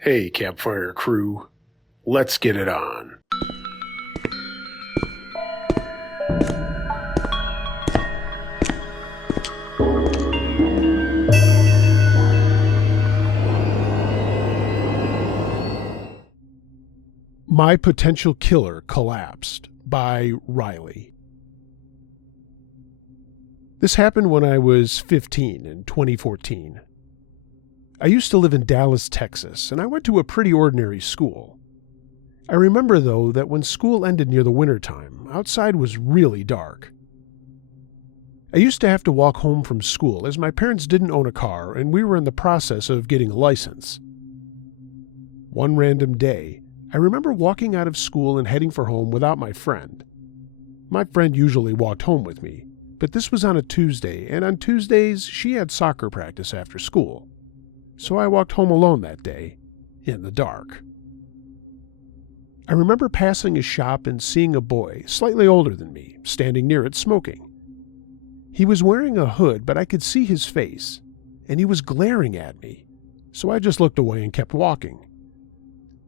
Hey, campfire crew, let's get it on. My Potential Killer Collapsed by Riley. This happened when I was 15 in 2014. I used to live in Dallas, Texas, and I went to a pretty ordinary school. I remember, though, that when school ended near the wintertime, outside was really dark. I used to have to walk home from school as my parents didn't own a car and we were in the process of getting a license. One random day, I remember walking out of school and heading for home without my friend. My friend usually walked home with me, but this was on a Tuesday, and on Tuesdays she had soccer practice after school. So I walked home alone that day, in the dark. I remember passing a shop and seeing a boy, slightly older than me, standing near it smoking. He was wearing a hood, but I could see his face, and he was glaring at me, so I just looked away and kept walking.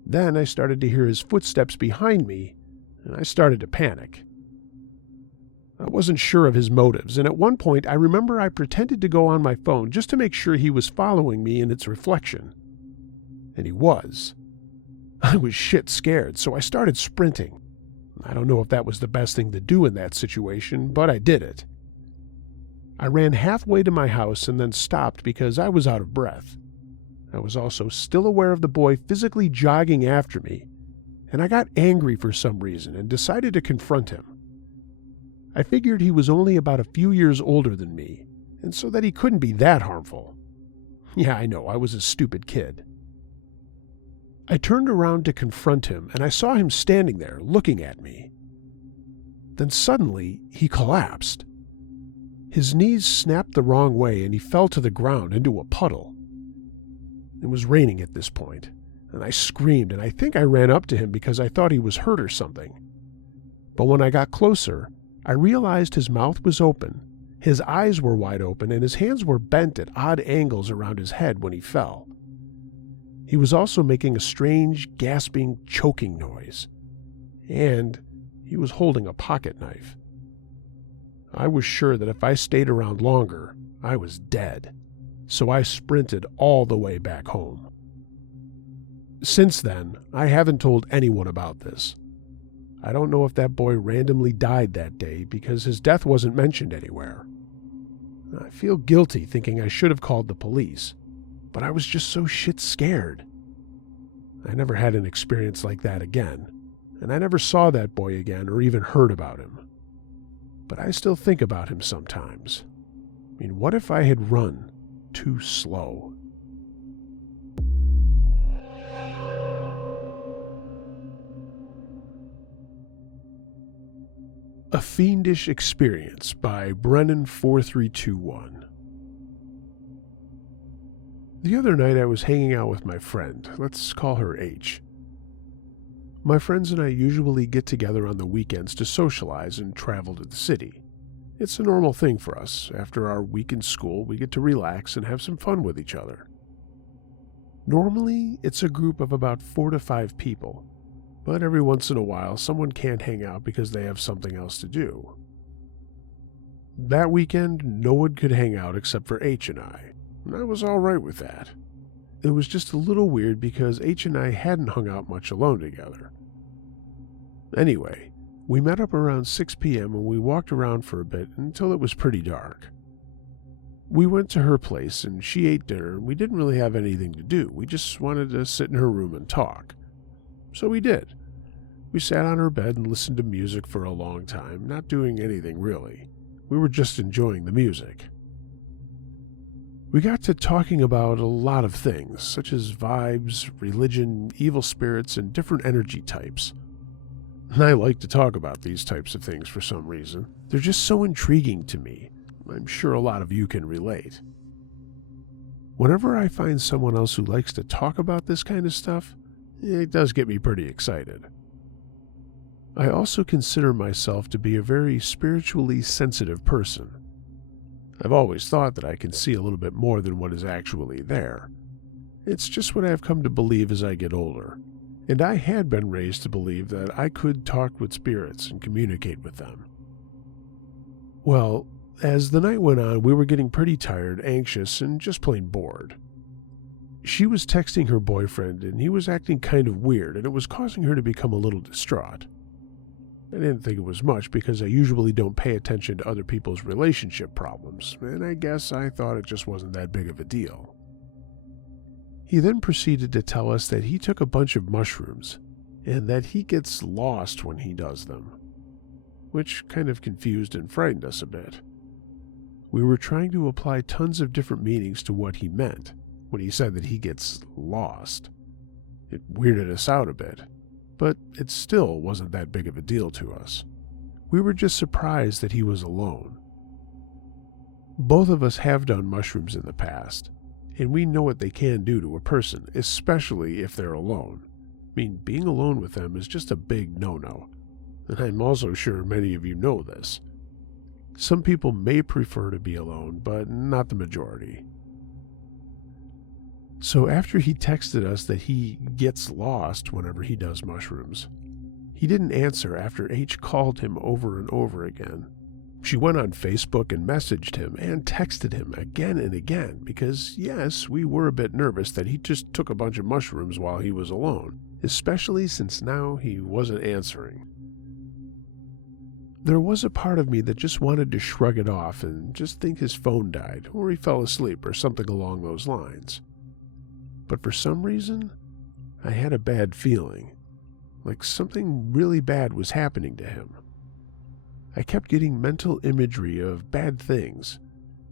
Then I started to hear his footsteps behind me, and I started to panic. I wasn't sure of his motives, and at one point I remember I pretended to go on my phone just to make sure he was following me in its reflection. And he was. I was shit scared, so I started sprinting. I don't know if that was the best thing to do in that situation, but I did it. I ran halfway to my house and then stopped because I was out of breath. I was also still aware of the boy physically jogging after me, and I got angry for some reason and decided to confront him. I figured he was only about a few years older than me, and so that he couldn't be that harmful. Yeah, I know, I was a stupid kid. I turned around to confront him, and I saw him standing there, looking at me. Then suddenly, he collapsed. His knees snapped the wrong way, and he fell to the ground into a puddle. It was raining at this point, and I screamed, and I think I ran up to him because I thought he was hurt or something. But when I got closer, I realized his mouth was open, his eyes were wide open, and his hands were bent at odd angles around his head when he fell. He was also making a strange, gasping, choking noise. And he was holding a pocket knife. I was sure that if I stayed around longer, I was dead, so I sprinted all the way back home. Since then, I haven't told anyone about this. I don't know if that boy randomly died that day because his death wasn't mentioned anywhere. I feel guilty thinking I should have called the police, but I was just so shit scared. I never had an experience like that again, and I never saw that boy again or even heard about him. But I still think about him sometimes. I mean, what if I had run too slow? A Fiendish Experience by Brennan4321. The other night I was hanging out with my friend. Let's call her H. My friends and I usually get together on the weekends to socialize and travel to the city. It's a normal thing for us. After our week in school, we get to relax and have some fun with each other. Normally, it's a group of about 4 to 5 people. But every once in a while, someone can't hang out because they have something else to do. That weekend, no one could hang out except for H and I was all right with that. It was just a little weird because H and I hadn't hung out much alone together. Anyway, we met up around 6 p.m. and we walked around for a bit until it was pretty dark. We went to her place and she ate dinner and we didn't really have anything to do. We just wanted to sit in her room and talk. So we did. We sat on her bed and listened to music for a long time, not doing anything really. We were just enjoying the music. We got to talking about a lot of things, such as vibes, religion, evil spirits, and different energy types. And I like to talk about these types of things for some reason. They're just so intriguing to me. I'm sure a lot of you can relate. Whenever I find someone else who likes to talk about this kind of stuff, it does get me pretty excited. I also consider myself to be a very spiritually sensitive person. I've always thought that I can see a little bit more than what is actually there. It's just what I have come to believe as I get older, and I had been raised to believe that I could talk with spirits and communicate with them. Well, as the night went on, we were getting pretty tired, anxious, and just plain bored. She was texting her boyfriend, and he was acting kind of weird, and it was causing her to become a little distraught. I didn't think it was much because I usually don't pay attention to other people's relationship problems, and I guess I thought it just wasn't that big of a deal. He then proceeded to tell us that he took a bunch of mushrooms, and that he gets lost when he does them, which kind of confused and frightened us a bit. We were trying to apply tons of different meanings to what he meant when he said that he gets lost. It weirded us out a bit, but it still wasn't that big of a deal to us. We were just surprised that he was alone. Both of us have done mushrooms in the past, and we know what they can do to a person, especially if they're alone. I mean, being alone with them is just a big no-no, and I'm also sure many of you know this. Some people may prefer to be alone, but not the majority. So after he texted us that he gets lost whenever he does mushrooms, he didn't answer after H called him over and over again. She went on Facebook and messaged him and texted him again and again because, yes, we were a bit nervous that he just took a bunch of mushrooms while he was alone, especially since now he wasn't answering. There was a part of me that just wanted to shrug it off and just think his phone died or he fell asleep or something along those lines. But for some reason, I had a bad feeling, like something really bad was happening to him. I kept getting mental imagery of bad things,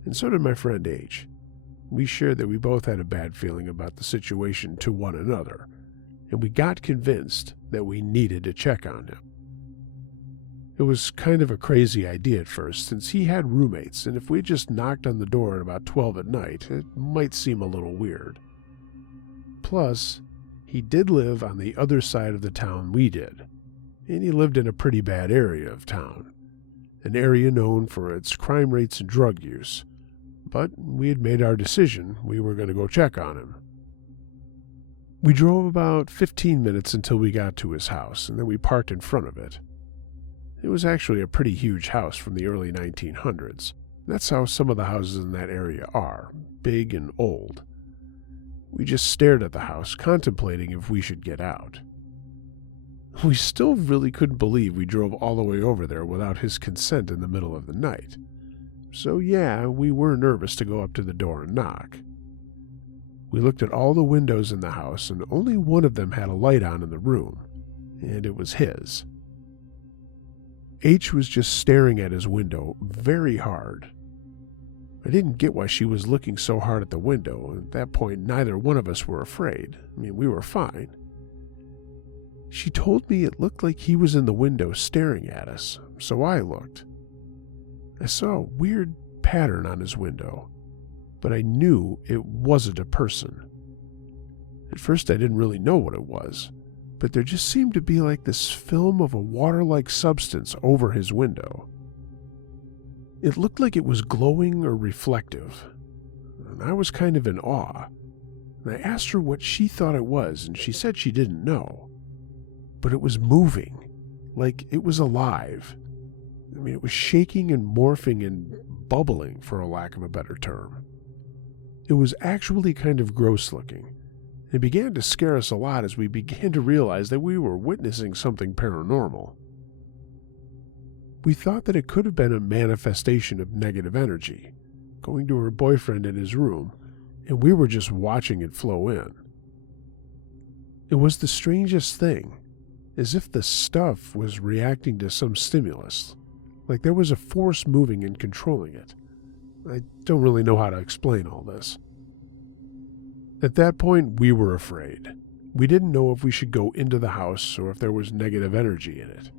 and so did my friend H. We shared that we both had a bad feeling about the situation to one another, and we got convinced that we needed to check on him. It was kind of a crazy idea at first, since he had roommates, and if we just knocked on the door at about 12 at night, it might seem a little weird. Plus, he did live on the other side of the town we did, and he lived in a pretty bad area of town, an area known for its crime rates and drug use, but we had made our decision we were going to go check on him. We drove about 15 minutes until we got to his house, and then we parked in front of it. It was actually a pretty huge house from the early 1900s. That's how some of the houses in that area are, big and old. We just stared at the house, contemplating if we should get out. We still really couldn't believe we drove all the way over there without his consent in the middle of the night. So yeah, we were nervous to go up to the door and knock. We looked at all the windows in the house, and only one of them had a light on in the room, and it was his. H was just staring at his window very hard. I didn't get why she was looking so hard at the window. At that point, neither one of us were afraid. I mean, we were fine. She told me it looked like he was in the window staring at us, so I looked. I saw a weird pattern on his window, but I knew it wasn't a person. At first, I didn't really know what it was, but there just seemed to be like this film of a water-like substance over his window. It looked like it was glowing or reflective, and I was kind of in awe. And I asked her what she thought it was, and she said she didn't know. But it was moving, like it was alive. I mean, it was shaking and morphing and bubbling, for a lack of a better term. It was actually kind of gross looking. It began to scare us a lot as we began to realize that we were witnessing something paranormal. We thought that it could have been a manifestation of negative energy, going to her boyfriend in his room, and we were just watching it flow in. It was the strangest thing, as if the stuff was reacting to some stimulus, like there was a force moving and controlling it. I don't really know how to explain all this. At that point, we were afraid. We didn't know if we should go into the house or if there was negative energy in it.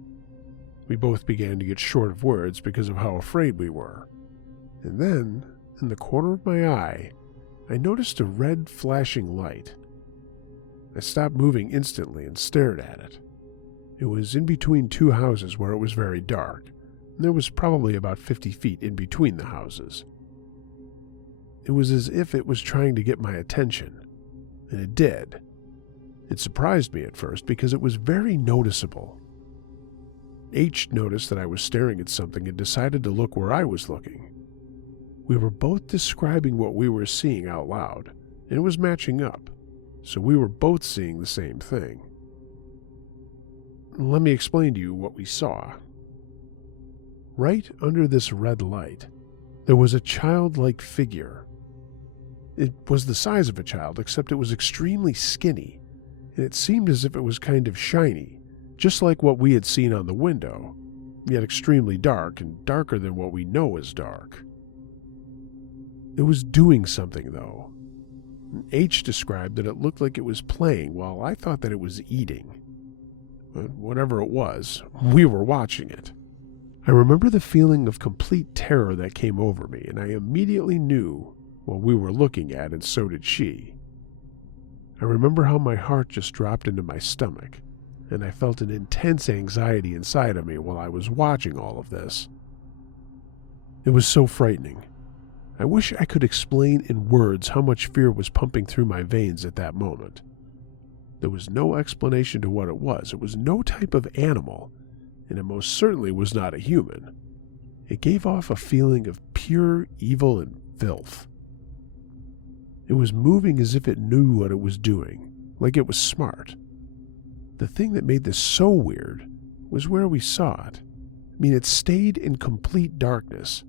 We both began to get short of words because of how afraid we were. And then, in the corner of my eye, I noticed a red flashing light. I stopped moving instantly and stared at it. It was in between two houses where it was very dark, and there was probably about 50 feet in between the houses. It was as if it was trying to get my attention. and it did. It surprised me at first because it was very noticeable. H noticed that I was staring at something and decided to look where I was looking. We were both describing what we were seeing out loud, and it was matching up, so we were both seeing the same thing. Let me explain to you what we saw. Right under this red light, there was a childlike figure. It was the size of a child, except it was extremely skinny, and it seemed as if it was kind of shiny, just like what we had seen on the window, yet extremely dark and darker than what we know is dark. It was doing something, though. H described that it looked like it was playing, while I thought that it was eating. But whatever it was, we were watching it. I remember the feeling of complete terror that came over me, and I immediately knew what we were looking at, and so did she. I remember how my heart just dropped into my stomach, and I felt an intense anxiety inside of me while I was watching all of this. It was so frightening. I wish I could explain in words how much fear was pumping through my veins at that moment. There was no explanation to what it was. It was no type of animal, and it most certainly was not a human. It gave off a feeling of pure evil and filth. It was moving as if it knew what it was doing, like it was smart. The thing that made this so weird was where we saw it. I mean, it stayed in complete darkness.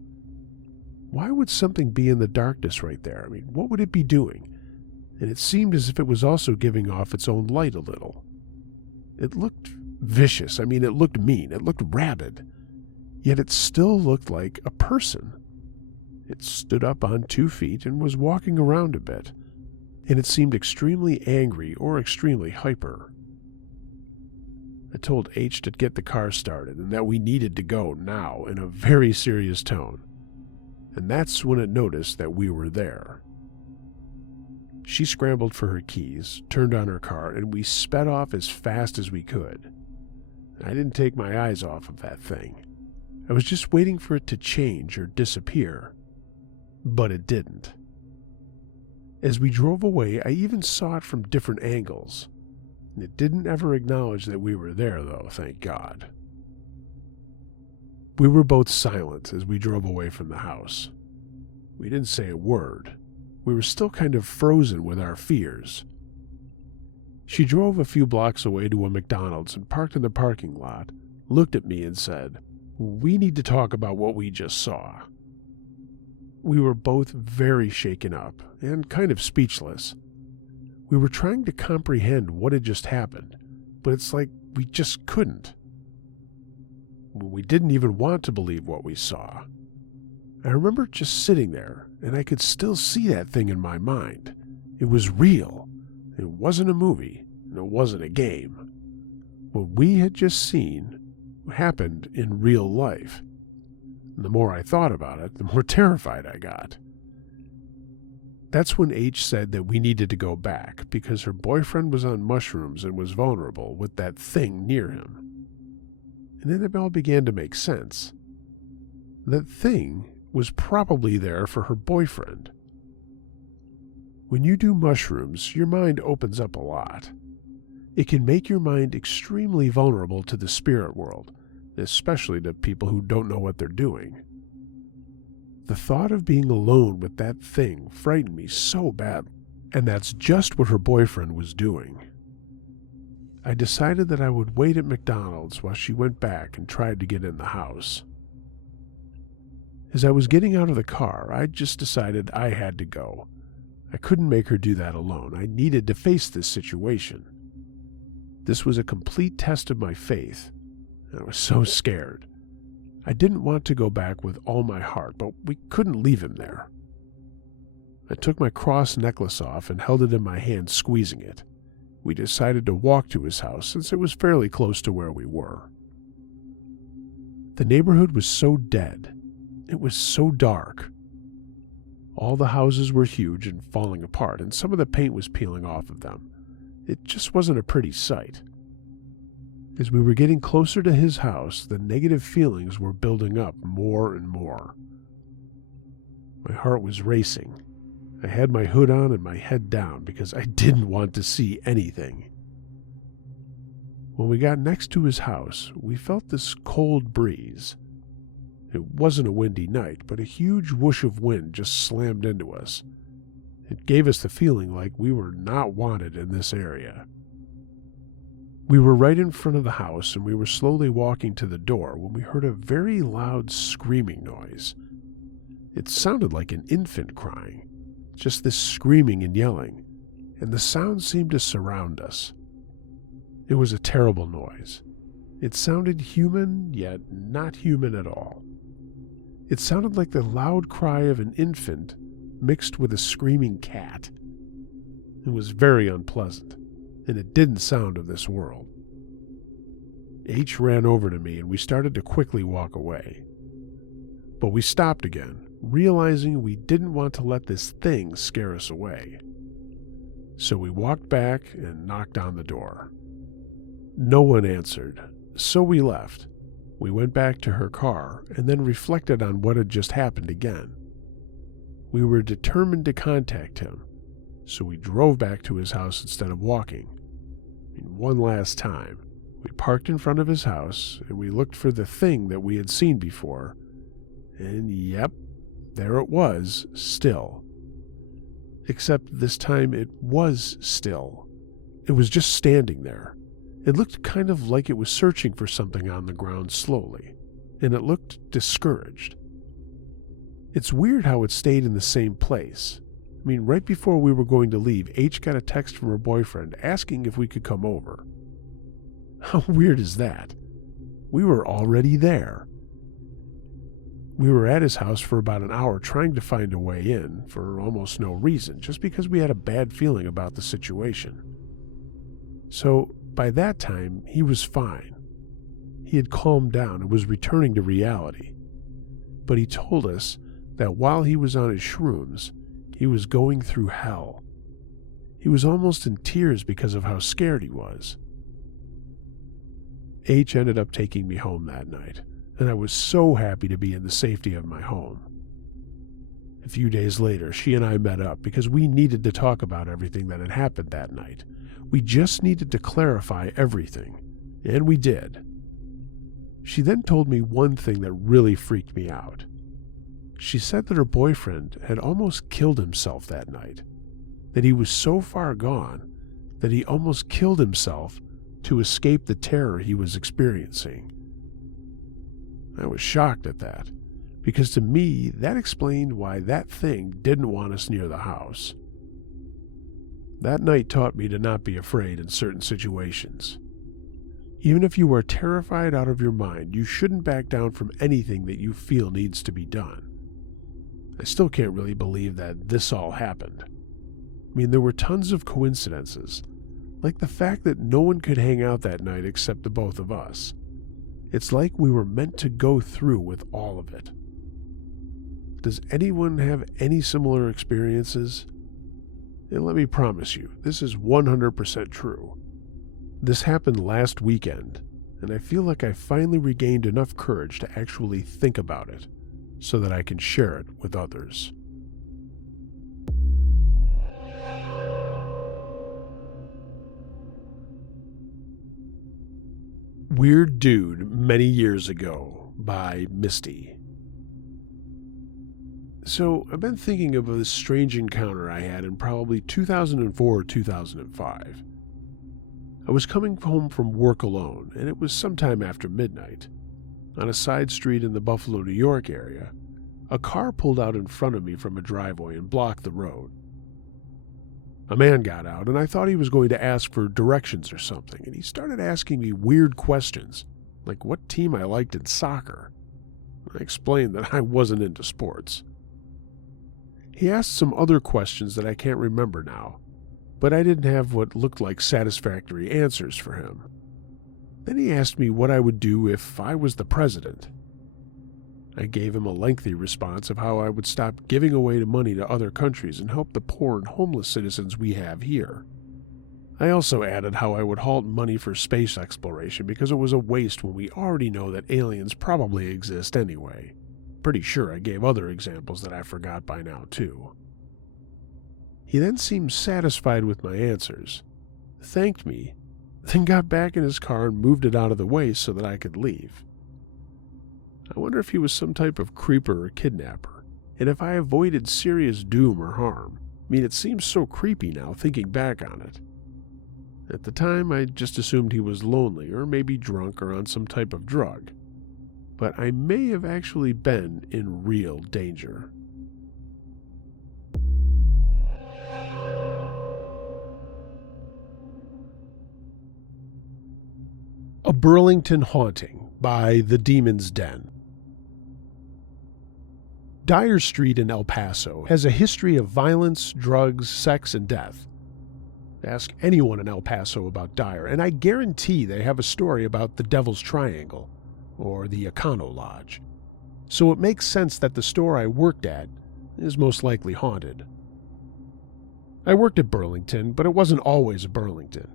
Why would something be in the darkness right there? I mean, what would it be doing? And it seemed as if it was also giving off its own light a little. It looked vicious. I mean, it looked mean. It looked rabid. Yet it still looked like a person. It stood up on 2 feet and was walking around a bit. And it seemed extremely angry or extremely hyper. I told H to get the car started and that we needed to go now in a very serious tone. And that's when it noticed that we were there. She scrambled for her keys, turned on her car, and we sped off as fast as we could. I didn't take my eyes off of that thing. I was just waiting for it to change or disappear. But it didn't. As we drove away, I even saw it from different angles. It didn't ever acknowledge that we were there, though, thank God. We were both silent as we drove away from the house. We didn't say a word. We were still kind of frozen with our fears. She drove a few blocks away to a McDonald's and parked in the parking lot, looked at me and said, "We need to talk about what we just saw." We were both very shaken up and kind of speechless. We were trying to comprehend what had just happened, but it's like we just couldn't. We didn't even want to believe what we saw. I remember just sitting there, and I could still see that thing in my mind. It was real. It wasn't a movie, and it wasn't a game. What we had just seen happened in real life. And the more I thought about it, the more terrified I got. That's when H said that we needed to go back because her boyfriend was on mushrooms and was vulnerable with that thing near him. And then it all began to make sense. That thing was probably there for her boyfriend. When you do mushrooms, your mind opens up a lot. It can make your mind extremely vulnerable to the spirit world, especially to people who don't know what they're doing. The thought of being alone with that thing frightened me so bad, and that's just what her boyfriend was doing. I decided that I would wait at McDonald's while she went back and tried to get in the house. As I was getting out of the car, I just decided I had to go. I couldn't make her do that alone. I needed to face this situation. This was a complete test of my faith. I was so scared. I didn't want to go back with all my heart, but we couldn't leave him there. I took my cross necklace off and held it in my hand, squeezing it. We decided to walk to his house since it was fairly close to where we were. The neighborhood was so dead. It was so dark. All the houses were huge and falling apart, and some of the paint was peeling off of them. It just wasn't a pretty sight. As we were getting closer to his house, the negative feelings were building up more and more. My heart was racing. I had my hood on and my head down because I didn't want to see anything. When we got next to his house, we felt this cold breeze. It wasn't a windy night, but a huge whoosh of wind just slammed into us. It gave us the feeling like we were not wanted in this area. We were right in front of the house, and we were slowly walking to the door when we heard a very loud screaming noise. It sounded like an infant crying, just this screaming and yelling, and the sound seemed to surround us. It was a terrible noise. It sounded human, yet not human at all. It sounded like the loud cry of an infant mixed with a screaming cat. It was very unpleasant, and it didn't sound of this world. H ran over to me, and we started to quickly walk away. But we stopped again, realizing we didn't want to let this thing scare us away. So we walked back and knocked on the door. No one answered, so we left. We went back to her car and then reflected on what had just happened again. We were determined to contact him, so we drove back to his house instead of walking. And one last time, we parked in front of his house and we looked for the thing that we had seen before. And yep, there it was, still. Except this time it was still. It was just standing there. It looked kind of like it was searching for something on the ground slowly, and it looked discouraged. It's weird how it stayed in the same place. I mean, right before we were going to leave, H got a text from her boyfriend asking if we could come over. How weird is that? We were already there. We were at his house for about an hour trying to find a way in for almost no reason, just because we had a bad feeling about the situation. So, by that time, he was fine. He had calmed down and was returning to reality. But he told us that while he was on his shrooms, he was going through hell. He was almost in tears because of how scared he was. H ended up taking me home that night, and I was so happy to be in the safety of my home. A few days later, she and I met up because we needed to talk about everything that had happened that night. We just needed to clarify everything, and we did. She then told me one thing that really freaked me out. She said that her boyfriend had almost killed himself that night, that he was so far gone that he almost killed himself to escape the terror he was experiencing. I was shocked at that, because to me that explained why that thing didn't want us near the house. That night taught me to not be afraid in certain situations. Even if you are terrified out of your mind, you shouldn't back down from anything that you feel needs to be done. I still can't really believe that this all happened. I mean, there were tons of coincidences, like the fact that no one could hang out that night except the both of us. It's like we were meant to go through with all of it. Does anyone have any similar experiences? And let me promise you, this is 100% true. This happened last weekend, and I feel like I finally regained enough courage to actually think about it, so that I can share it with others. Weird Dude Many Years Ago by Misty. So, I've been thinking of this strange encounter I had in probably 2004 or 2005. I was coming home from work alone, and it was sometime after midnight. On a side street in the Buffalo, New York area, a car pulled out in front of me from a driveway and blocked the road. A man got out, and I thought he was going to ask for directions or something, and he started asking me weird questions, like what team I liked in soccer. I explained that I wasn't into sports. He asked some other questions that I can't remember now, but I didn't have what looked like satisfactory answers for him. Then he asked me what I would do if I was the president. I gave him a lengthy response of how I would stop giving away money to other countries and help the poor and homeless citizens we have here. I also added how I would halt money for space exploration because it was a waste when we already know that aliens probably exist anyway. Pretty sure I gave other examples that I forgot by now, too. He then seemed satisfied with my answers, thanked me, then got back in his car and moved it out of the way so that I could leave. I wonder if he was some type of creeper or kidnapper, and if I avoided serious doom or harm. I mean, it seems so creepy now thinking back on it. At the time, I just assumed he was lonely or maybe drunk or on some type of drug. But I may have actually been in real danger. A Burlington Haunting by The Demon's Den. Dyer Street in El Paso has a history of violence, drugs, sex, and death. Ask anyone in El Paso about Dyer, and I guarantee they have a story about the Devil's Triangle or the Econo Lodge. So it makes sense that the store I worked at is most likely haunted. I worked at Burlington, but it wasn't always a Burlington.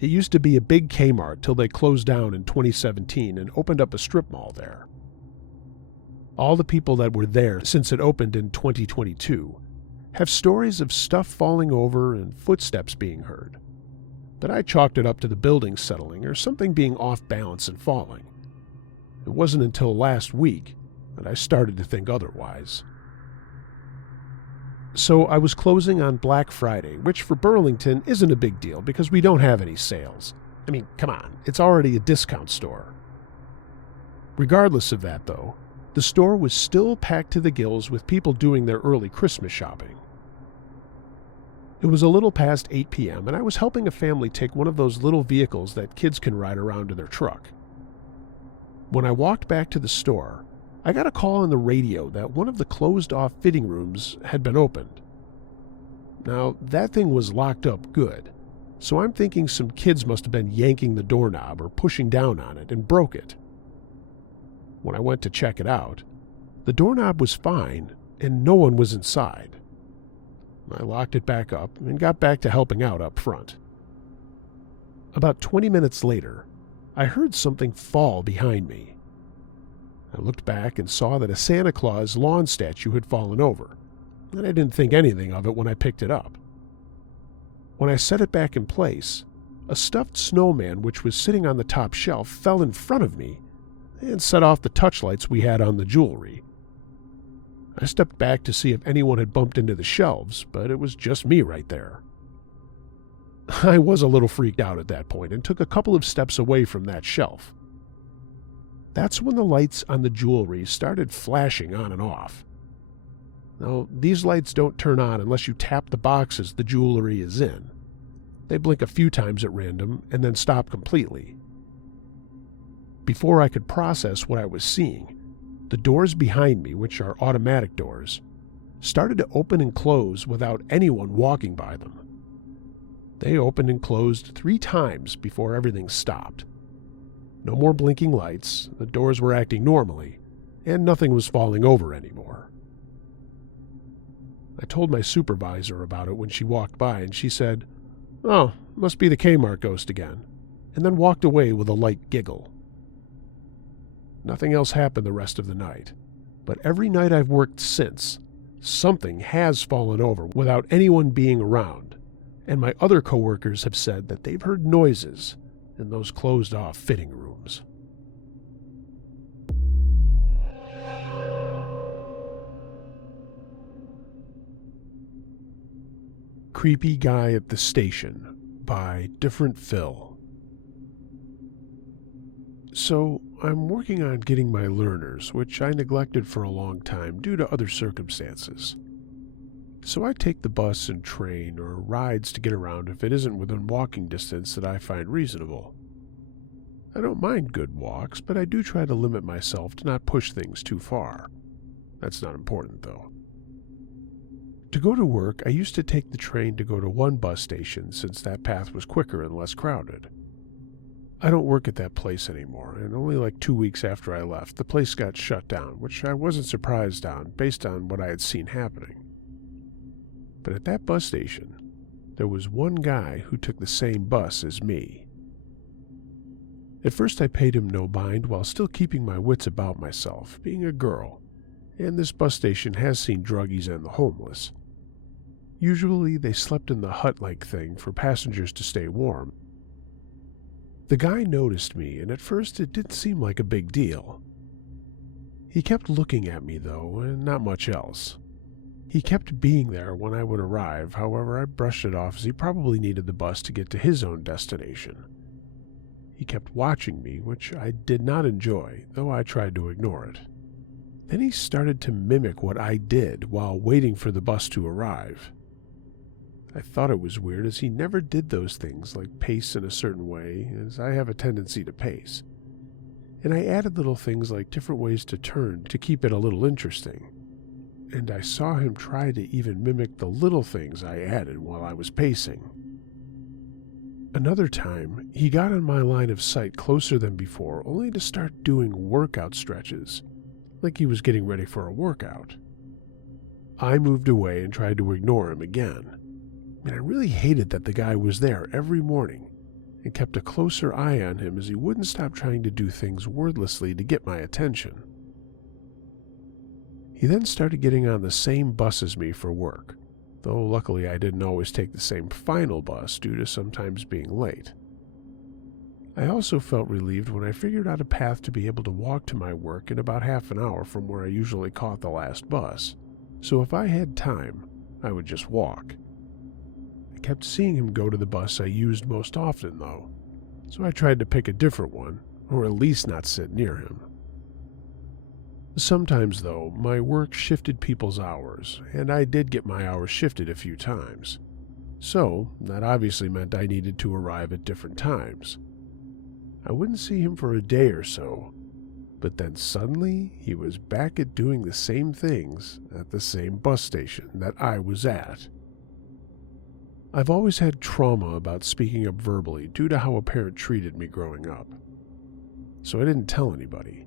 It used to be a big Kmart till they closed down in 2017 and opened up a strip mall there. All the people that were there since it opened in 2022 have stories of stuff falling over and footsteps being heard. But I chalked it up to the building settling or something being off balance and falling. It wasn't until last week that I started to think otherwise. So I was closing on Black Friday, which for Burlington isn't a big deal because we don't have any sales. I mean, come on, it's already a discount store. Regardless of that, though, the store was still packed to the gills with people doing their early Christmas shopping. It was a little past 8 p.m., and I was helping a family take one of those little vehicles that kids can ride around in their truck. When I walked back to the store, I got a call on the radio that one of the closed-off fitting rooms had been opened. Now, that thing was locked up good, so I'm thinking some kids must have been yanking the doorknob or pushing down on it and broke it. When I went to check it out, the doorknob was fine and no one was inside. I locked it back up and got back to helping out up front. About 20 minutes later, I heard something fall behind me. I looked back and saw that a Santa Claus lawn statue had fallen over, and I didn't think anything of it when I picked it up. When I set it back in place, a stuffed snowman which was sitting on the top shelf fell in front of me and set off the touchlights we had on the jewelry. I stepped back to see if anyone had bumped into the shelves, but it was just me right there. I was a little freaked out at that point and took a couple of steps away from that shelf. That's when the lights on the jewelry started flashing on and off. Now, these lights don't turn on unless you tap the boxes the jewelry is in. They blink a few times at random and then stop completely. Before I could process what I was seeing, the doors behind me, which are automatic doors, started to open and close without anyone walking by them. They opened and closed 3 times before everything stopped. No more blinking lights, the doors were acting normally, and nothing was falling over anymore. I told my supervisor about it when she walked by, and she said, "Oh, must be the Kmart ghost again," and then walked away with a light giggle. Nothing else happened the rest of the night, but every night I've worked since, something has fallen over without anyone being around, and my other coworkers have said that they've heard noises in those closed-off fitting rooms. Creepy Guy at the Station by Different Phil. So, I'm working on getting my learners, which I neglected for a long time due to other circumstances. So I take the bus and train or rides to get around if it isn't within walking distance that I find reasonable. I don't mind good walks, but I do try to limit myself to not push things too far. That's not important, though. To go to work, I used to take the train to go to one bus station since that path was quicker and less crowded. I don't work at that place anymore, and only like 2 weeks after I left, the place got shut down, which I wasn't surprised on based on what I had seen happening. But at that bus station, there was one guy who took the same bus as me. At first I paid him no mind while still keeping my wits about myself, being a girl, and this bus station has seen druggies and the homeless. Usually they slept in the hut-like thing for passengers to stay warm. The guy noticed me, and at first it didn't seem like a big deal. He kept looking at me, though, and not much else. He kept being there when I would arrive, however I brushed it off as he probably needed the bus to get to his own destination. He kept watching me, which I did not enjoy, though I tried to ignore it. Then he started to mimic what I did while waiting for the bus to arrive. I thought it was weird as he never did those things like pace in a certain way, as I have a tendency to pace. And I added little things like different ways to turn to keep it a little interesting. And I saw him try to even mimic the little things I added while I was pacing. Another time, he got on my line of sight closer than before, only to start doing workout stretches, like he was getting ready for a workout. I moved away and tried to ignore him again. And I really hated that the guy was there every morning and kept a closer eye on him as he wouldn't stop trying to do things wordlessly to get my attention. He then started getting on the same bus as me for work, though luckily I didn't always take the same final bus due to sometimes being late. I also felt relieved when I figured out a path to be able to walk to my work in about half an hour from where I usually caught the last bus, so if I had time, I would just walk. I kept seeing him go to the bus I used most often, though, so I tried to pick a different one, or at least not sit near him. Sometimes, though, my work shifted people's hours, and I did get my hours shifted a few times. So, that obviously meant I needed to arrive at different times. I wouldn't see him for a day or so, but then suddenly he was back at doing the same things at the same bus station that I was at. I've always had trauma about speaking up verbally due to how a parent treated me growing up, so I didn't tell anybody.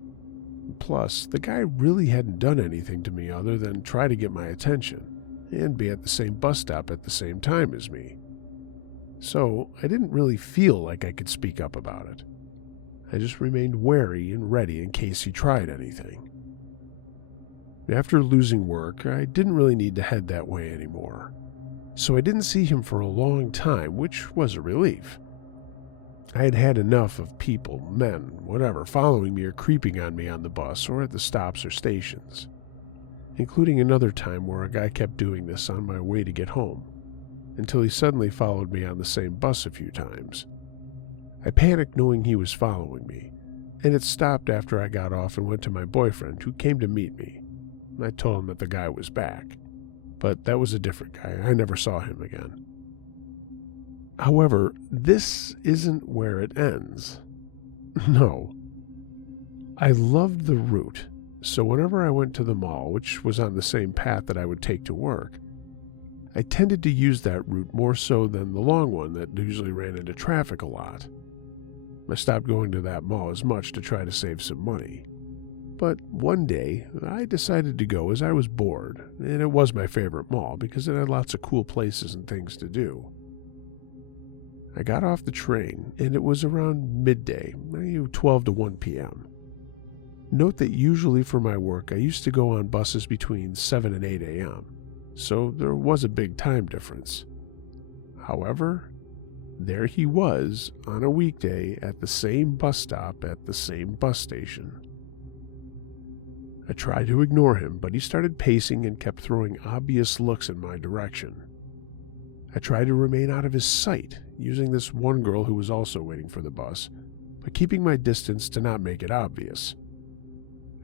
Plus, the guy really hadn't done anything to me other than try to get my attention and be at the same bus stop at the same time as me. So I didn't really feel like I could speak up about it. I just remained wary and ready in case he tried anything. After losing work, I didn't really need to head that way anymore, so I didn't see him for a long time, which was a relief. I had had enough of people, men, whatever, following me or creeping on me on the bus or at the stops or stations, including another time where a guy kept doing this on my way to get home, until he suddenly followed me on the same bus a few times. I panicked knowing he was following me, and it stopped after I got off and went to my boyfriend, who came to meet me. I told him that the guy was back, but that was a different guy. I never saw him again. However, this isn't where it ends. No. I loved the route, so whenever I went to the mall, which was on the same path that I would take to work, I tended to use that route more so than the long one that usually ran into traffic a lot. I stopped going to that mall as much to try to save some money. But one day, I decided to go as I was bored, and it was my favorite mall because it had lots of cool places and things to do. I got off the train, and it was around midday, 12 to 1 p.m. Note that usually for my work, I used to go on buses between 7 and 8 a.m., so there was a big time difference. However, there he was on a weekday at the same bus stop at the same bus station. I tried to ignore him, but he started pacing and kept throwing obvious looks in my direction. I tried to remain out of his sight, using this one girl who was also waiting for the bus, but keeping my distance to not make it obvious.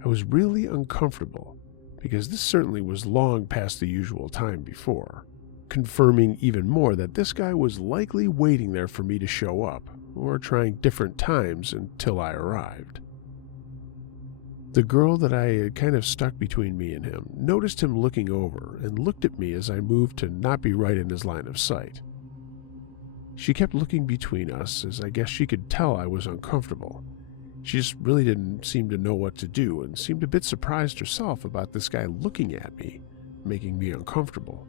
I was really uncomfortable, because this certainly was long past the usual time before, confirming even more that this guy was likely waiting there for me to show up, or trying different times until I arrived. The girl that I had kind of stuck between me and him noticed him looking over and looked at me as I moved to not be right in his line of sight. She kept looking between us, as I guess she could tell I was uncomfortable. She just really didn't seem to know what to do and seemed a bit surprised herself about this guy looking at me, making me uncomfortable.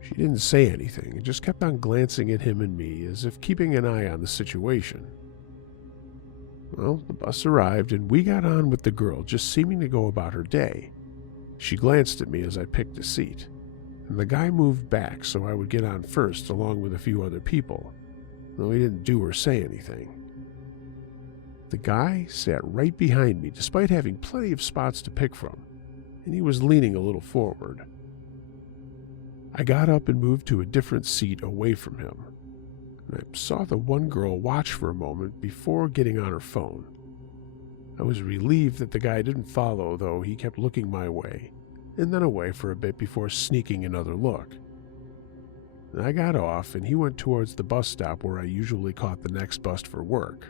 She didn't say anything and just kept on glancing at him and me as if keeping an eye on the situation. Well, the bus arrived and we got on with the girl just seeming to go about her day. She glanced at me as I picked a seat. and the guy moved back so I would get on first along with a few other people, though he didn't do or say anything. The guy sat right behind me despite having plenty of spots to pick from, and he was leaning a little forward. I got up and moved to a different seat away from him, and I saw the one girl watch for a moment before getting on her phone. I was relieved that the guy didn't follow, though he kept looking my way, and then away for a bit before sneaking another look. I got off, and he went towards the bus stop where I usually caught the next bus for work,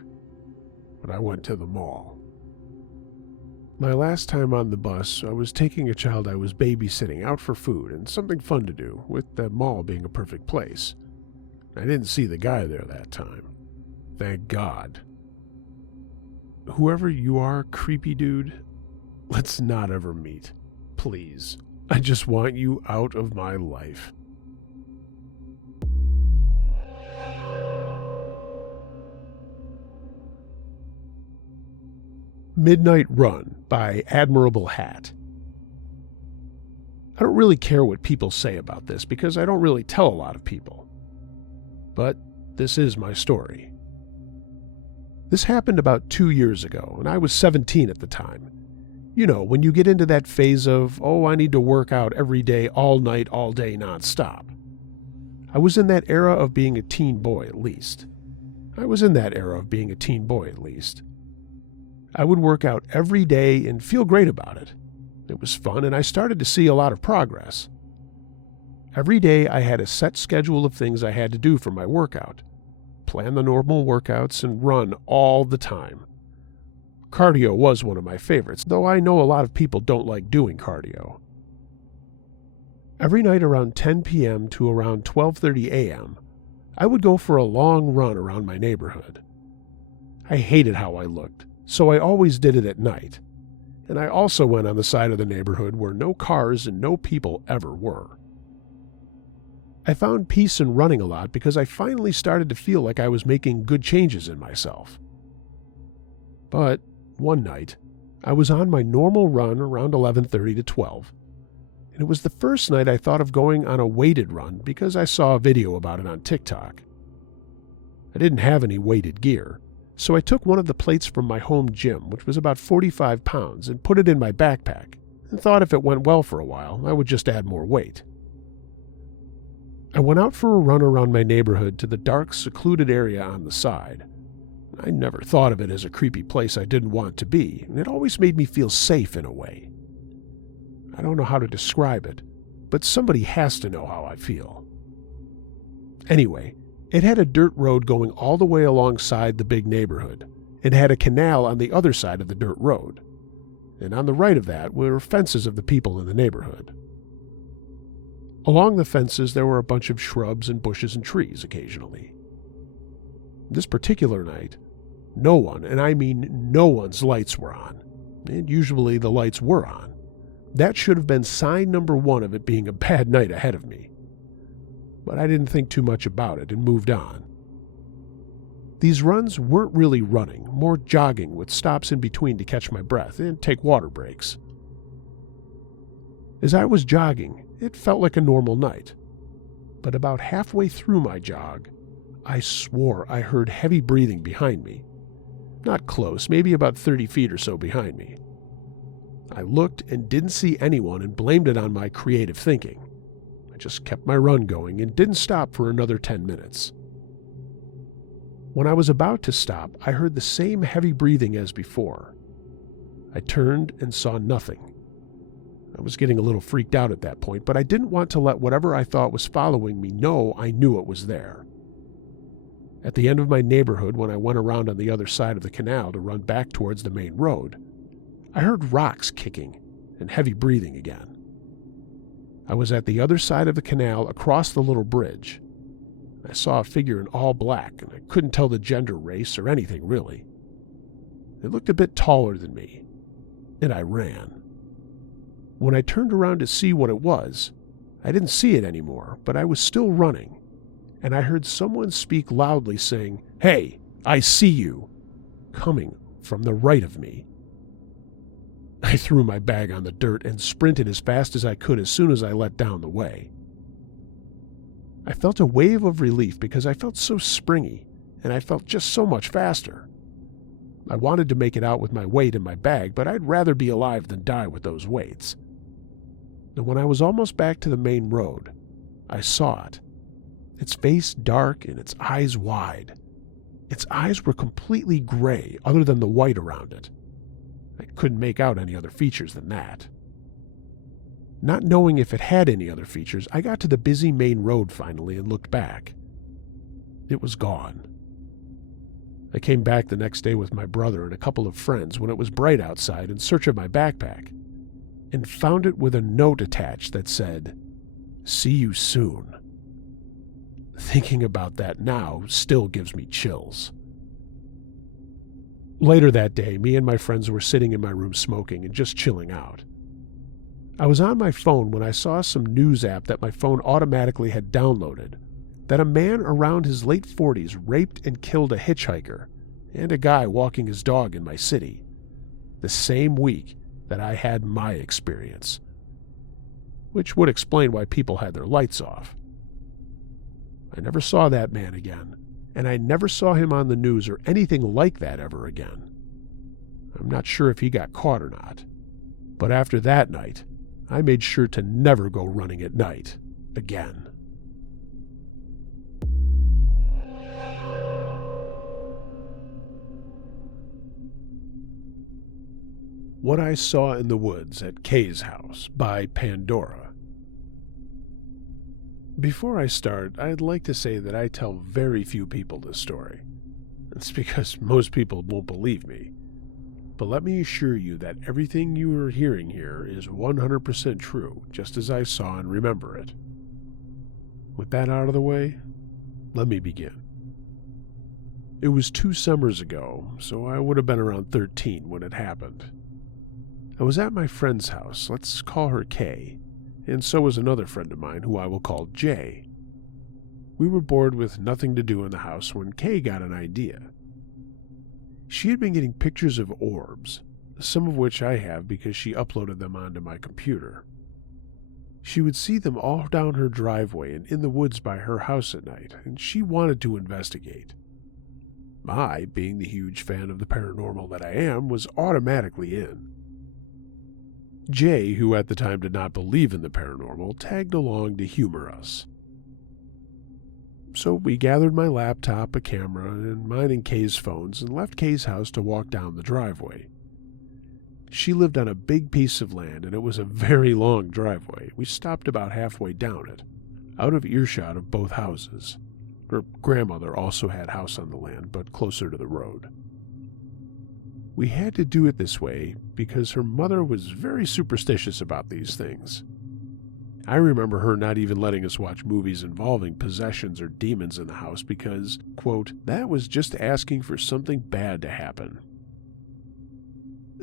but I went to the mall. My last time on the bus, I was taking a child I was babysitting out for food and something fun to do, with the mall being a perfect place. I didn't see the guy there that time. Thank God. Whoever you are, creepy dude, let's not ever meet. Please. I just want you out of my life. Midnight Run by Admirable Hat. I don't really care what people say about this because I don't really tell a lot of people. But this is my story. This happened about 2 years ago, and I was 17 at the time. You know, when you get into that phase of, oh, I need to work out every day, all night, all day, nonstop. I was in that era of being a teen boy, at least. I would work out every day and feel great about it. It was fun, and I started to see a lot of progress. Every day I had a set schedule of things I had to do for my workout. Plan the normal workouts and run all the time. Cardio was one of my favorites, though I know a lot of people don't like doing cardio. Every night around 10 p.m. to around 12:30 a.m., I would go for a long run around my neighborhood. I hated how I looked, so I always did it at night, and I also went on the side of the neighborhood where no cars and no people ever were. I found peace in running a lot because I finally started to feel like I was making good changes in myself. But one night, I was on my normal run around 11:30 to 12, and it was the first night I thought of going on a weighted run because I saw a video about it on TikTok. I didn't have any weighted gear, so I took one of the plates from my home gym, which was about 45 pounds, and put it in my backpack, and thought if it went well for a while, I would just add more weight. I went out for a run around my neighborhood to the dark, secluded area on the side. I never thought of it as a creepy place I didn't want to be, and it always made me feel safe in a way. I don't know how to describe it, but somebody has to know how I feel. Anyway, it had a dirt road going all the way alongside the big neighborhood, and had a canal on the other side of the dirt road, and on the right of that were fences of the people in the neighborhood. Along the fences there were a bunch of shrubs and bushes and trees occasionally. This particular night, no one, and I mean no one's lights were on, and usually the lights were on. That should have been sign number one of it being a bad night ahead of me. But I didn't think too much about it and moved on. These runs weren't really running, more jogging with stops in between to catch my breath and take water breaks. As I was jogging, it felt like a normal night. But about halfway through my jog, I swore I heard heavy breathing behind me. Not close, maybe about 30 feet or so behind me. I looked and didn't see anyone and blamed it on my creative thinking. I just kept my run going and didn't stop for another 10 minutes. When I was about to stop, I heard the same heavy breathing as before. I turned and saw nothing. I was getting a little freaked out at that point, but I didn't want to let whatever I thought was following me know I knew it was there. At the end of my neighborhood, when I went around on the other side of the canal to run back towards the main road, I heard rocks kicking and heavy breathing again. I was at the other side of the canal across the little bridge. I saw a figure in all black, and I couldn't tell the gender, race, or anything really. It looked a bit taller than me, and I ran. When I turned around to see what it was, I didn't see it anymore, but I was still running, and I heard someone speak loudly saying, "Hey, I see you," coming from the right of me. I threw my bag on the dirt and sprinted as fast as I could as soon as I let down the way. I felt a wave of relief because I felt so springy, and I felt just so much faster. I wanted to make it out with my weight in my bag, but I'd rather be alive than die with those weights. And when I was almost back to the main road, I saw it. Its face dark and its eyes wide. Its eyes were completely gray other than the white around it. I couldn't make out any other features than that. Not knowing if it had any other features, I got to the busy main road finally and looked back. It was gone. I came back the next day with my brother and a couple of friends when it was bright outside in search of my backpack, and found it with a note attached that said, "See you soon." Thinking about that now still gives me chills. Later that day, me and my friends were sitting in my room smoking and just chilling out. I was on my phone when I saw some news app that my phone automatically had downloaded, that a man around his late 40s raped and killed a hitchhiker and a guy walking his dog in my city, the same week that I had my experience, which would explain why people had their lights off. I never saw that man again, and I never saw him on the news or anything like that ever again. I'm not sure if he got caught or not, but after that night, I made sure to never go running at night again. What I Saw in the Woods at Kay's House by Pandora. Before I start, I'd like to say that I tell very few people this story. It's because most people won't believe me. But let me assure you that everything you are hearing here is 100% true, just as I saw and remember it. With that out of the way, let me begin. It was 2 summers ago, so I would have been around 13 when it happened. I was at my friend's house, let's call her Kay, and so was another friend of mine who I will call Jay. We were bored with nothing to do in the house when Kay got an idea. She had been getting pictures of orbs, some of which I have because she uploaded them onto my computer. She would see them all down her driveway and in the woods by her house at night, and she wanted to investigate. I, being the huge fan of the paranormal that I am, was automatically in. Jay, who at the time did not believe in the paranormal, tagged along to humor us. So we gathered my laptop, a camera, and mine and Kay's phones and left Kay's house to walk down the driveway. She lived on a big piece of land, and it was a very long driveway. We stopped about halfway down it, out of earshot of both houses. Her grandmother also had a house on the land, but closer to the road. We had to do it this way because her mother was very superstitious about these things. I remember her not even letting us watch movies involving possessions or demons in the house because, quote, that was just asking for something bad to happen.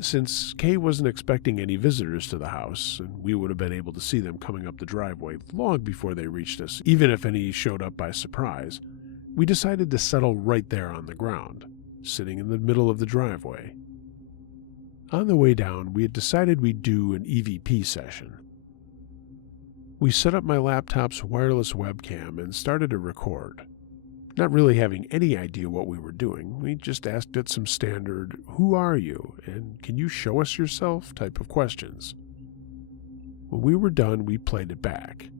Since Kay wasn't expecting any visitors to the house, and we would have been able to see them coming up the driveway long before they reached us, even if any showed up by surprise, we decided to settle right there on the ground, sitting in the middle of the driveway. On the way down, we had decided we'd do an EVP session. We set up my laptop's wireless webcam and started to record. Not really having any idea what we were doing, we just asked it some standard, "Who are you?" and "Can you show us yourself?" type of questions. When we were done, we played it back.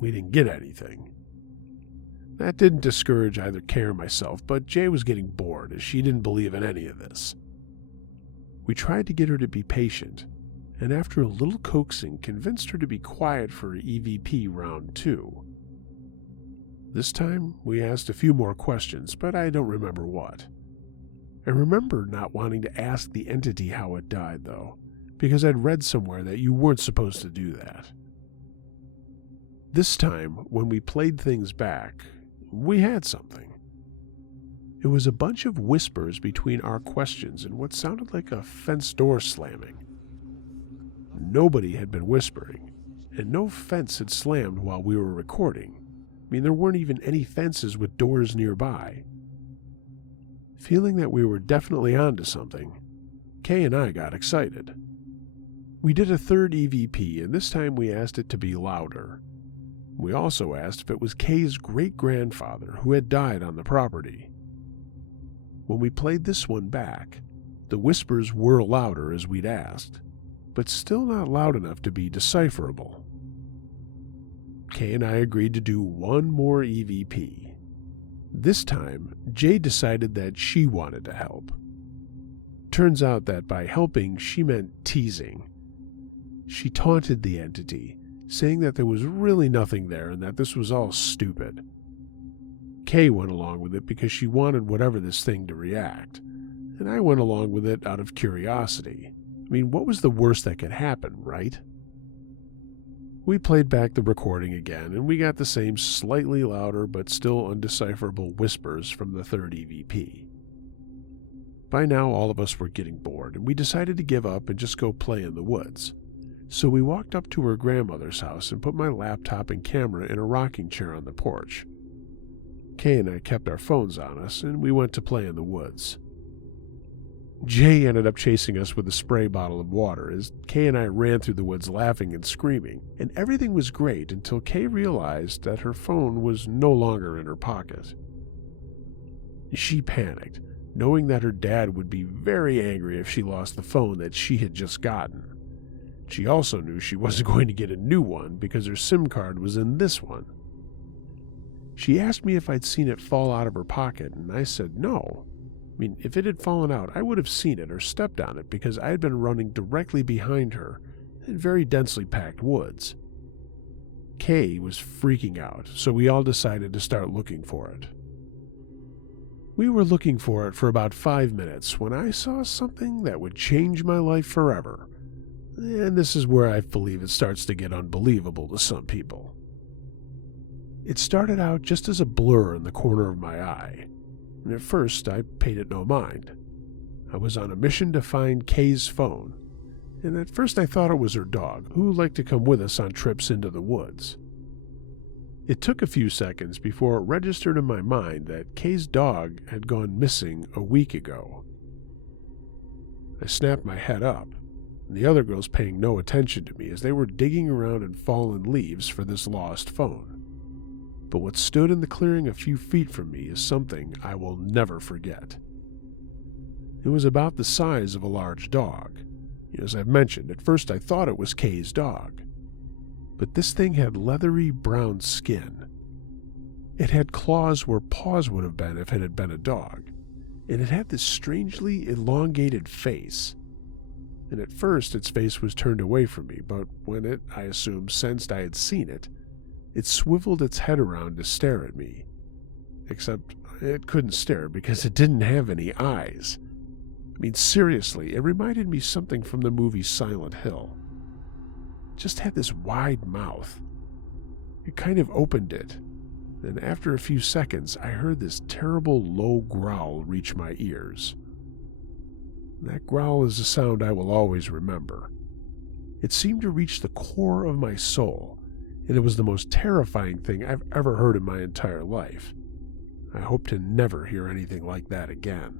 We didn't get anything. That didn't discourage either Kay or myself, but Jay was getting bored as she didn't believe in any of this. We tried to get her to be patient, and after a little coaxing, convinced her to be quiet for EVP round 2. This time, we asked a few more questions, but I don't remember what. I remember not wanting to ask the entity how it died, though, because I'd read somewhere that you weren't supposed to do that. This time, when we played things back, we had something. It was a bunch of whispers between our questions and what sounded like a fence door slamming. Nobody had been whispering, and no fence had slammed while we were recording. I mean, there weren't even any fences with doors nearby. Feeling that we were definitely onto something, Kay and I got excited. We did a third EVP, and this time we asked it to be louder. We also asked if it was Kay's great-grandfather who had died on the property. When we played this one back, the whispers were louder as we'd asked, but still not loud enough to be decipherable. Kay and I agreed to do one more EVP. This time, Jay decided that she wanted to help. Turns out that by helping, she meant teasing. She taunted the entity, saying that there was really nothing there and that this was all stupid. Kay went along with it because she wanted whatever this thing to react, and I went along with it out of curiosity. I mean, what was the worst that could happen, right? We played back the recording again, and we got the same slightly louder but still undecipherable whispers from the third EVP. By now, all of us were getting bored, and we decided to give up and just go play in the woods. So we walked up to her grandmother's house and put my laptop and camera in a rocking chair on the porch. Kay and I kept our phones on us, and we went to play in the woods. Jay ended up chasing us with a spray bottle of water as Kay and I ran through the woods laughing and screaming, and everything was great until Kay realized that her phone was no longer in her pocket. She panicked, knowing that her dad would be very angry if she lost the phone that she had just gotten. She also knew she wasn't going to get a new one because her SIM card was in this one. She asked me if I'd seen it fall out of her pocket, and I said no. I mean, if it had fallen out, I would have seen it or stepped on it because I had been running directly behind her in very densely packed woods. Kay was freaking out, so we all decided to start looking for it. We were looking for it for about 5 minutes when I saw something that would change my life forever. And this is where I believe it starts to get unbelievable to some people. It started out just as a blur in the corner of my eye, and at first I paid it no mind. I was on a mission to find Kay's phone, and at first I thought it was her dog, who liked to come with us on trips into the woods. It took a few seconds before it registered in my mind that Kay's dog had gone missing a week ago. I snapped my head up, and the other girls paying no attention to me as they were digging around in fallen leaves for this lost phone. But what stood in the clearing a few feet from me is something I will never forget. It was about the size of a large dog. As I've mentioned, at first I thought it was Kay's dog. But this thing had leathery brown skin. It had claws where paws would have been if it had been a dog, and it had this strangely elongated face. And at first its face was turned away from me, but when it, I assume, sensed I had seen it, it swiveled its head around to stare at me. Except it couldn't stare because it didn't have any eyes. I mean, seriously, it reminded me something from the movie Silent Hill. It just had this wide mouth. It kind of opened it, and after a few seconds, I heard this terrible low growl reach my ears. That growl is a sound I will always remember. It seemed to reach the core of my soul, and it was the most terrifying thing I've ever heard in my entire life. I hope to never hear anything like that again.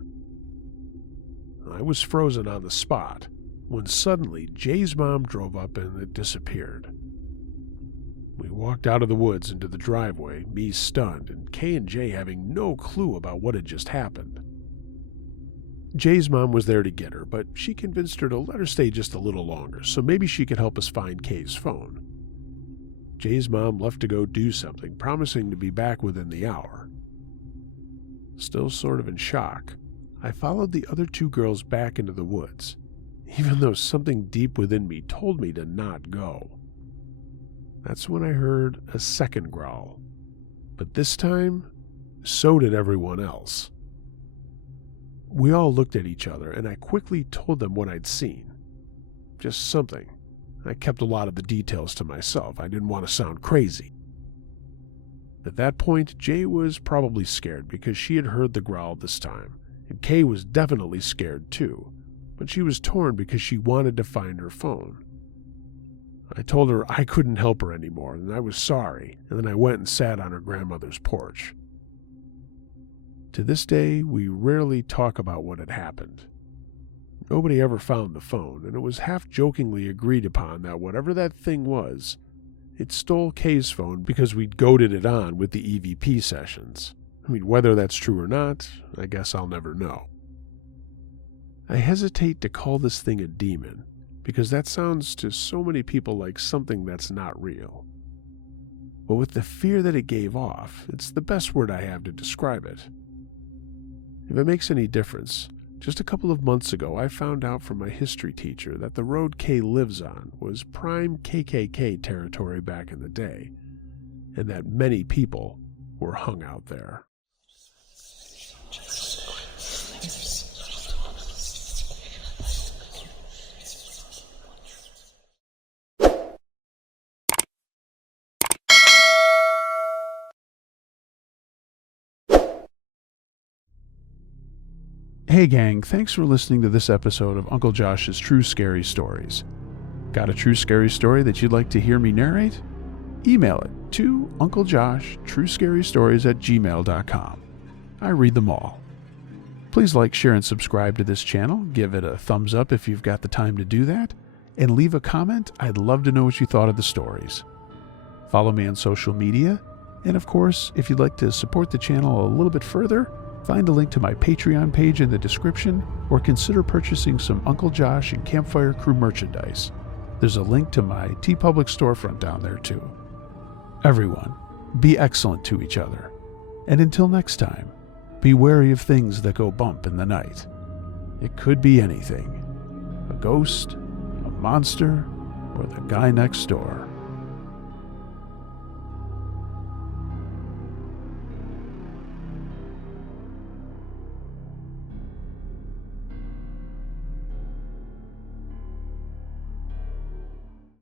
I was frozen on the spot when suddenly Jay's mom drove up and it disappeared. We walked out of the woods into the driveway, me stunned, and Kay and Jay having no clue about what had just happened. Jay's mom was there to get her, but she convinced her to let her stay just a little longer, so maybe she could help us find Kay's phone. Jay's mom left to go do something, promising to be back within the hour. Still sort of in shock, I followed the other two girls back into the woods, even though something deep within me told me to not go. That's when I heard a second growl, but this time, so did everyone else. We all looked at each other, and I quickly told them what I'd seen. Just something. I kept a lot of the details to myself. I didn't want to sound crazy. At that point, Jay was probably scared because she had heard the growl this time, and Kay was definitely scared too, but she was torn because she wanted to find her phone. I told her I couldn't help her anymore, and I was sorry, and then I went and sat on her grandmother's porch. To this day, we rarely talk about what had happened. Nobody ever found the phone, and it was half-jokingly agreed upon that whatever that thing was, It stole Kay's phone because we'd goaded it on with the EVP sessions. I mean, whether that's true or not, I guess I'll never know. I hesitate to call this thing a demon, because that sounds to so many people like something that's not real. But with the fear that it gave off, it's the best word I have to describe it. If it makes any difference, just a couple of months ago I found out from my history teacher that the road Kay lives on was prime KKK territory back in the day, and that many people were hung out there. Hey gang, thanks for listening to this episode of Uncle Josh's True Scary Stories. Got a true scary story that you'd like to hear me narrate? Email it to unclejoshtruescarystories@gmail.com. I read them all. Please like, share, and subscribe to this channel. Give it a thumbs up if you've got the time to do that. And leave a comment. I'd love to know what you thought of the stories. Follow me on social media. And of course, if you'd like to support the channel a little bit further, find a link to my Patreon page in the description, or consider purchasing some Uncle Josh and Campfire Crew merchandise. There's a link to my TeePublic storefront down there too. Everyone, be excellent to each other. And until next time, be wary of things that go bump in the night. It could be anything. A ghost, a monster, or the guy next door.